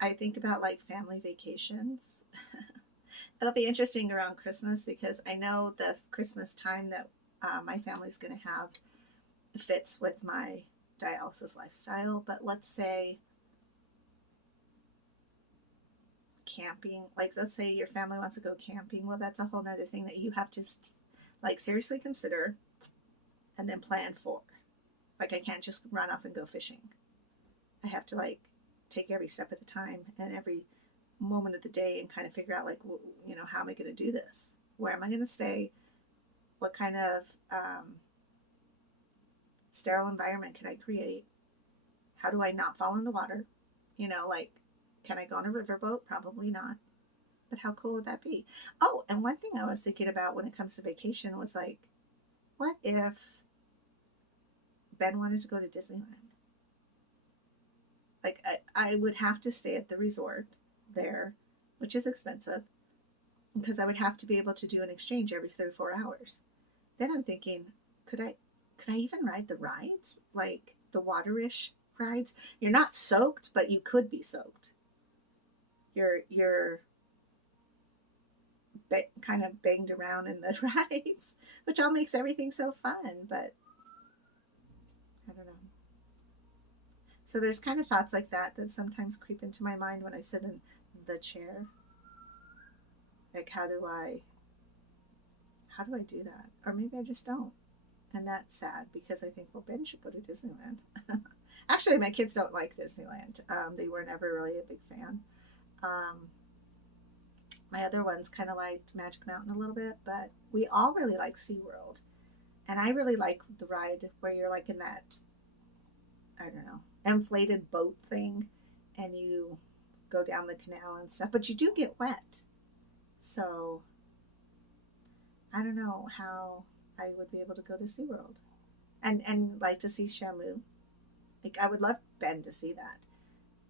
I think about like family vacations. It'll be interesting around Christmas because I know the Christmas time that my family's going to have fits with my dialysis lifestyle. But let's say camping, like let's say your family wants to go camping. Well, that's a whole nother thing that you have to like seriously consider and then plan for. Like I can't just run off and go fishing. I have to like take every step at a time and every moment of the day and kind of figure out like, how am I going to do this? Where am I going to stay? What kind of sterile environment can I create? How do I not fall in the water? Like, can I go on a riverboat? Probably not. But how cool would that be? Oh, and one thing I was thinking about when it comes to vacation was like, what if Ben wanted to go to Disneyland? Like, I would have to stay at the resort there, which is expensive, because I would have to be able to do an exchange every 3 or 4 hours. Then I'm thinking, could I could I even ride the rides? Like the waterish rides? You're not soaked, but you could be soaked. You're kind of banged around in the rides, which all makes everything so fun, but I don't know. So there's kind of thoughts like that that sometimes creep into my mind when I sit in the chair. Like how do I do that? Or maybe I just don't. And that's sad because I think, well, Ben should go to Disneyland. Actually, my kids don't like Disneyland. They were never really a big fan. Um, my other ones kind of liked Magic Mountain a little bit, but we all really like SeaWorld. And I really like the ride where you're like in that, I don't know, inflated boat thing and you go down the canal and stuff, but you do get wet. So I don't know how I would be able to go to SeaWorld and like to see Shamu. Like I would love Ben to see that.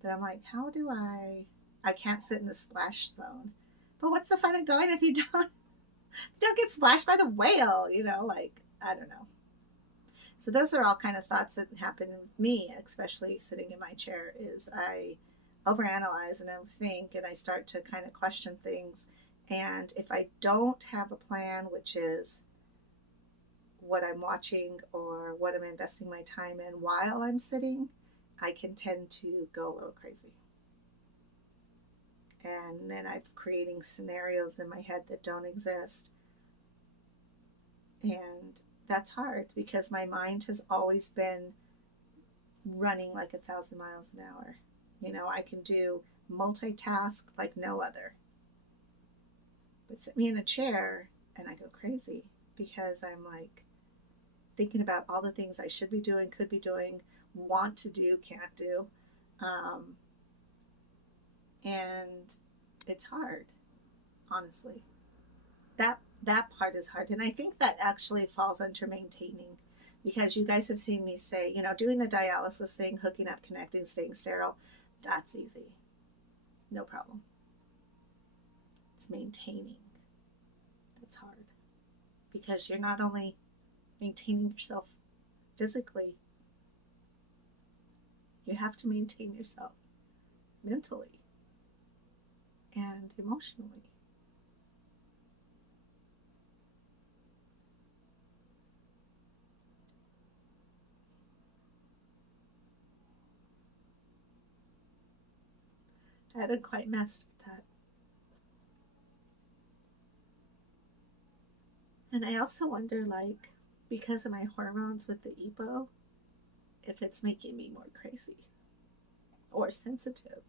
But I'm like, how do I can't sit in the splash zone. But what's the fun of going if you don't get splashed by the whale, like I don't know. So those are all kind of thoughts that happen with me, especially sitting in my chair, is I overanalyze and I think and I start to kind of question things. And if I don't have a plan, which is what I'm watching or what I'm investing my time in while I'm sitting, I can tend to go a little crazy. And then I'm creating scenarios in my head that don't exist. And that's hard because my mind has always been running like 1,000 miles an hour. I can do multitask like no other. But sit me in a chair and I go crazy because I'm like thinking about all the things I should be doing, could be doing, want to do, can't do. Um, and it's hard, honestly. That part is hard, and I think that actually falls under maintaining, because you guys have seen me say, doing the dialysis thing, hooking up, connecting, staying sterile, that's easy, no problem. It's maintaining that's hard, because you're not only maintaining yourself physically, you have to maintain yourself mentally and emotionally. I haven't quite mastered that. And I also wonder, like, because of my hormones with the EPO, if it's making me more crazy or sensitive,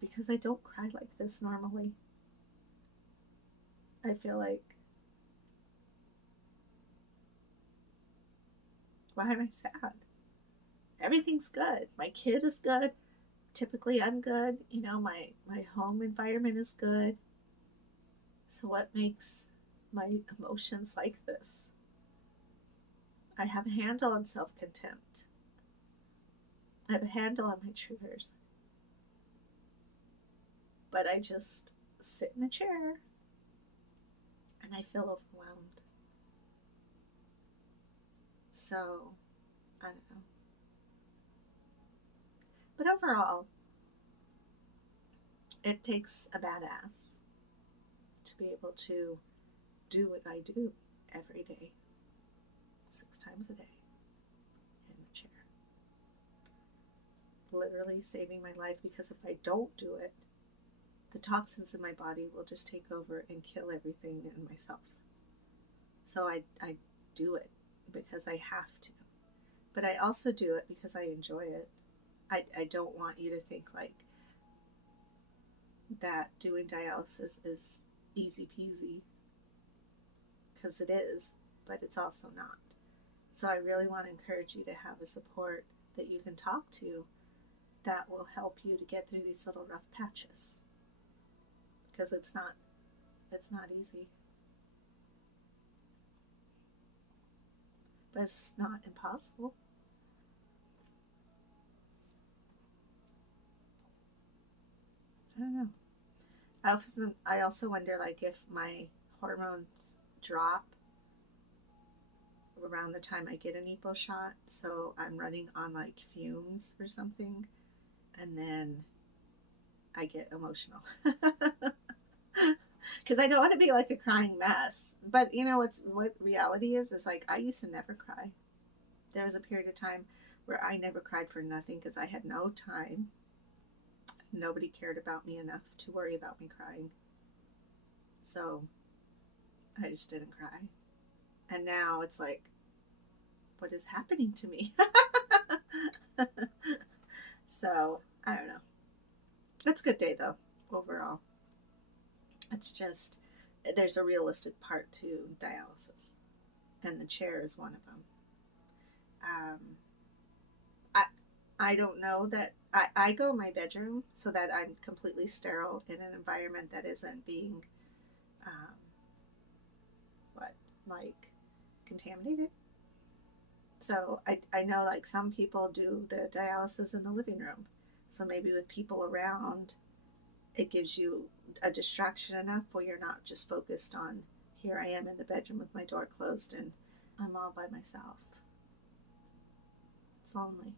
because I don't cry like this normally. I feel like, why am I sad? Everything's good. My kid is good. Typically, I'm good. My home environment is good. So, what makes my emotions like this? I have a handle on self contempt, I have a handle on my triggers, but I just sit in the chair and I feel overwhelmed. So, I don't know. But overall, it takes a badass to be able to do what I do every day, 6 times a day, in the chair. Literally saving my life, because if I don't do it, the toxins in my body will just take over and kill everything in myself. So I do it because I have to. But I also do it because I enjoy it. I don't want you to think like that doing dialysis is easy peasy, because it is, but it's also not. So I really want to encourage you to have a support that you can talk to that will help you to get through these little rough patches, because it's not easy, but it's not impossible. I don't know. I also wonder, like, if my hormones drop around the time I get an EPO shot, so I'm running on like fumes or something, and then I get emotional. Because I don't want to be like a crying mess. But you know what reality is like, I used to never cry. There was a period of time where I never cried for nothing because I had no time. Nobody cared about me enough to worry about me crying. So I just didn't cry. And now it's like, what is happening to me? So I don't know. It's a good day though, overall. It's just, there's a realistic part to dialysis, and the chair is one of them. I don't know that I go in my bedroom so that I'm completely sterile in an environment that isn't being contaminated. So I know like some people do the dialysis in the living room, so maybe with people around it gives you a distraction enough where you're not just focused on, here I am in the bedroom with my door closed and I'm all by myself. It's lonely.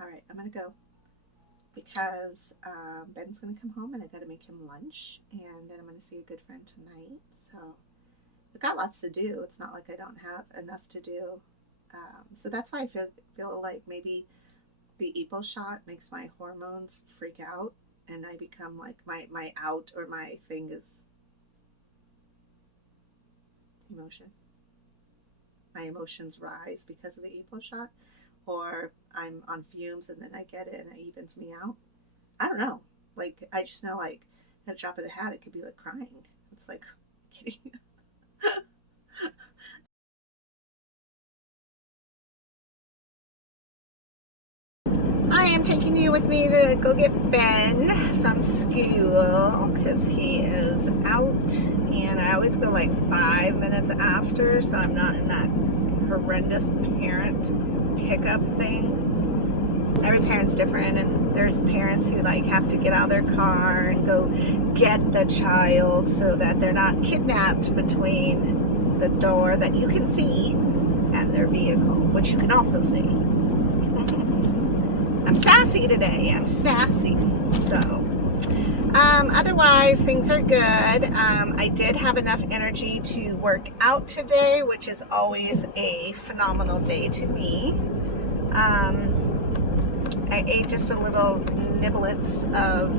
All right, I'm gonna go because Ben's gonna come home and I gotta make him lunch, and then I'm gonna see a good friend tonight. So I've got lots to do. It's not like I don't have enough to do. So that's why I feel like maybe the EPO shot makes my hormones freak out, and I become like my out or my thing is emotion. My emotions rise because of the EPO shot, or I'm on fumes and then I get it and it evens me out. I don't know. Like, I just know, like, at a drop of a hat, it could be like crying. It's like, kidding. I am taking you with me to go get Ben from school because he is out, and I always go like 5 minutes after, so I'm not in that horrendous parent pickup thing. Every parent's different, and there's parents who like have to get out of their car and go get the child so that they're not kidnapped between the door that you can see and their vehicle, which you can also see. I'm sassy today. I'm sassy. So, otherwise, things are good. I did have enough energy to work out today, which is always a phenomenal day to me. I ate just a little nibblets of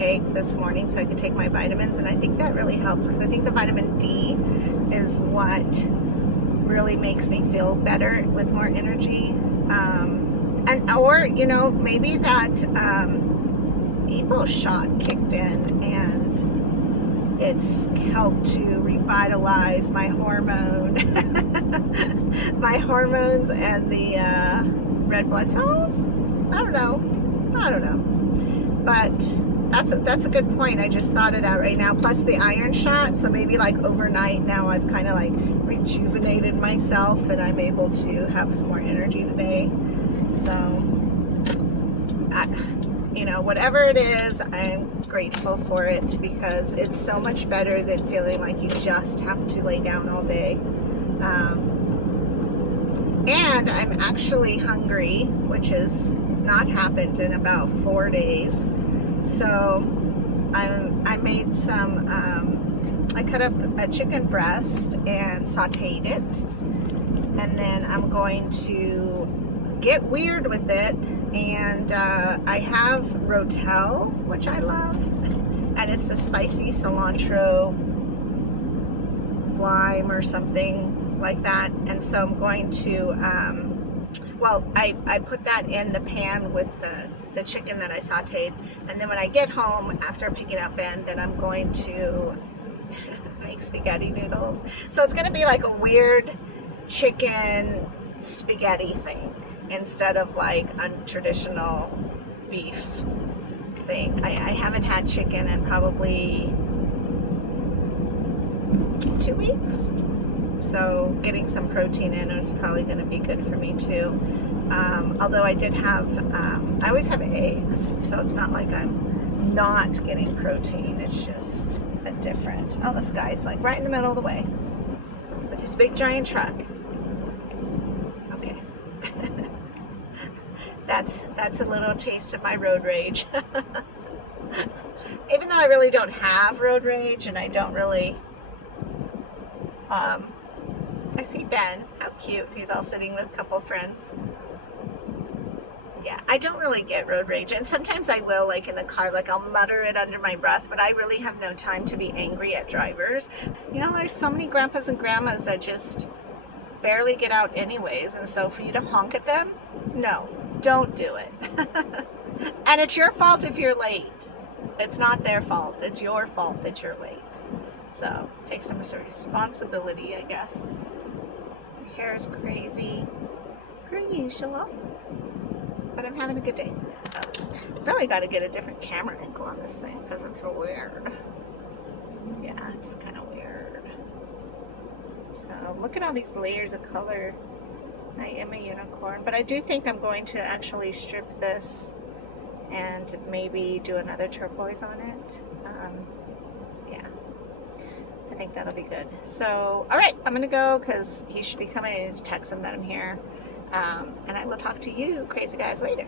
egg this morning so I could take my vitamins, and I think that really helps because I think the vitamin D is what really makes me feel better with more energy. Or, you know, maybe that EPO shot kicked in and it's helped to revitalize my hormones and the red blood cells. I don't know. But that's a good point. I just thought of that right now. Plus the iron shot, so maybe like overnight now I've kind of like rejuvenated myself and I'm able to have some more energy today. So, you know, whatever it is, I'm grateful for it because it's so much better than feeling like you just have to lay down all day. And I'm actually hungry, which has not happened in about 4 days. So I made some, I cut up a chicken breast and sauteed it. And then I'm going to get weird with it. And I have Rotel, which I love. And it's a spicy cilantro lime or something like that. And so I'm going to, well, I put that in the pan with the chicken that I sauteed. And then when I get home after picking up Ben, then I'm going to make spaghetti noodles. So it's going to be like a weird chicken spaghetti thing instead of like a traditional beef thing. I haven't had chicken in probably 2 weeks. So getting some protein in is probably going to be good for me too. Although I did have, I always have eggs, so it's not like I'm not getting protein. It's just a different. Oh, this guy's like right in the middle of the way with his big giant truck. Okay. That's a little taste of my road rage. Even though I really don't have road rage and I don't really, I see Ben, how cute, he's all sitting with a couple of friends. Yeah, I don't really get road rage, and sometimes I will, like in the car, like I'll mutter it under my breath, but I really have no time to be angry at drivers. You know, there's so many grandpas and grandmas that just barely get out anyways, and so for you to honk at them, no, don't do it. And it's your fault if you're late. It's not their fault, it's your fault that you're late. So take some responsibility, I guess. My hair is crazy, per usual, but I'm having a good day. So really got to get a different camera angle on this thing because it's so weird. Yeah, it's kind of weird. So look at all these layers of color. I am a unicorn, but I do think I'm going to actually strip this and maybe do another turquoise on it. Yeah, I think that'll be good. So, all right, I'm gonna go because he should be coming. I need to text him that I'm here. And I will talk to you crazy guys later.